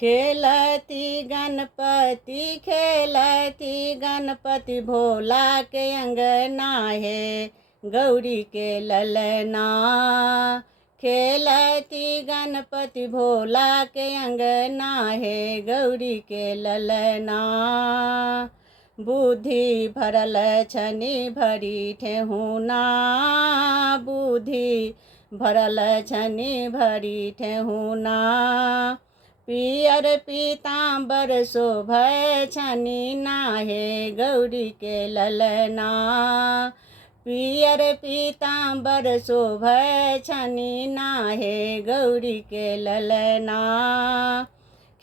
खेलती गणपति भोला के अंगना है गौरी के ललना। खेलती गणपति भोला के अंगना है गौरी के ललना। बुद्धि भरल छनि भरी ठेहुना, बुद्धि भरल छनि भरी ठेहुना। पियर पीताम्बर शोभै छनि नाहे गौरी के ललना। पियर पीताम्बर शोभै छनि नाहे गौरी के ललना।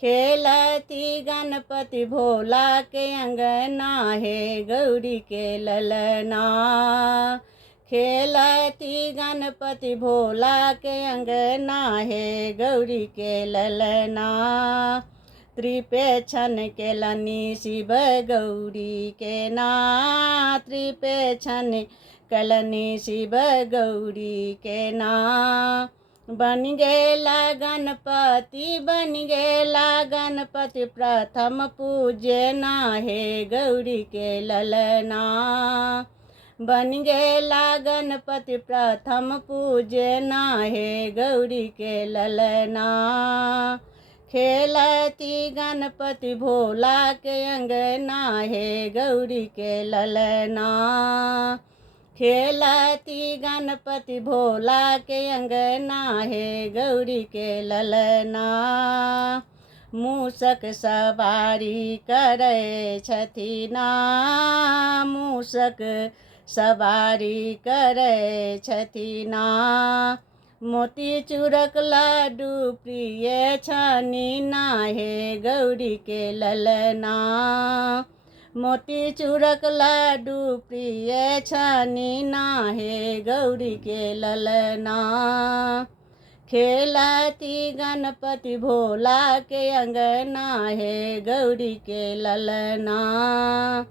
खेलती गणपति भोला के अंगना है गौरी के ललना। खेलती गणपति भोला के अंगना है गौरी के ललना। त्रिपेक्षण केलनि शिव गौरी के ना, त्रिपेक्षण केलनि शिव गौरी के ना। बन गेला गणपति प्रथम पूज्य ना है गौरी के ललना। बन गेला गणपति प्रथम पूज्य ना है गौरी के ललना। खेलती गणपति भोला के अंगना है गौरी के ललना। खेलती गणपति भोला के अंगना है गौरी के ललना। मूषक सवारी करै छथिना, मूषक सवारी करै छथिना। मोतीचूरक लड्डू प्रिय छनि नाहे गौरी के ललना। मोतीचूरक लड्डू प्रिय छनि नाहे गौरी के ललना। खेलती गणपति भोला के अंगना है गौरी के ललना।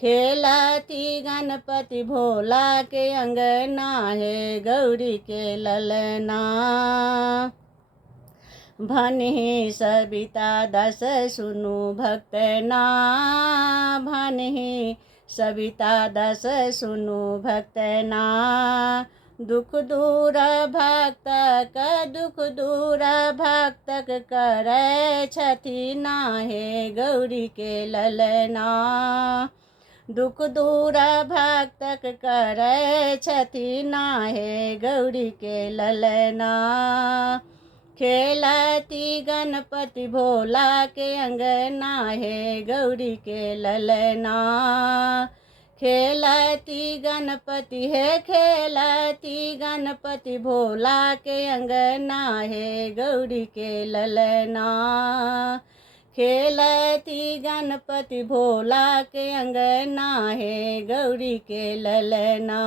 खेलती गणपति भोला के अंगना है गौरी के ललना। भनहि सविता दस सुनु भक्तना, भनहि सविता दस सुनु भक्तना। दुख दूर भक्तक करै छथि नाहे गौरी के ललना। दुख दूर भक्तक करै छथि नाहे गौरी के ललना। खेलती गणपति भोला के अंगना है गौरी के ललना। खेलती गणपति भोला के अंगना है गौरी के ललना। खेलती गणपति भोला के अंगना है गौरी के ललना।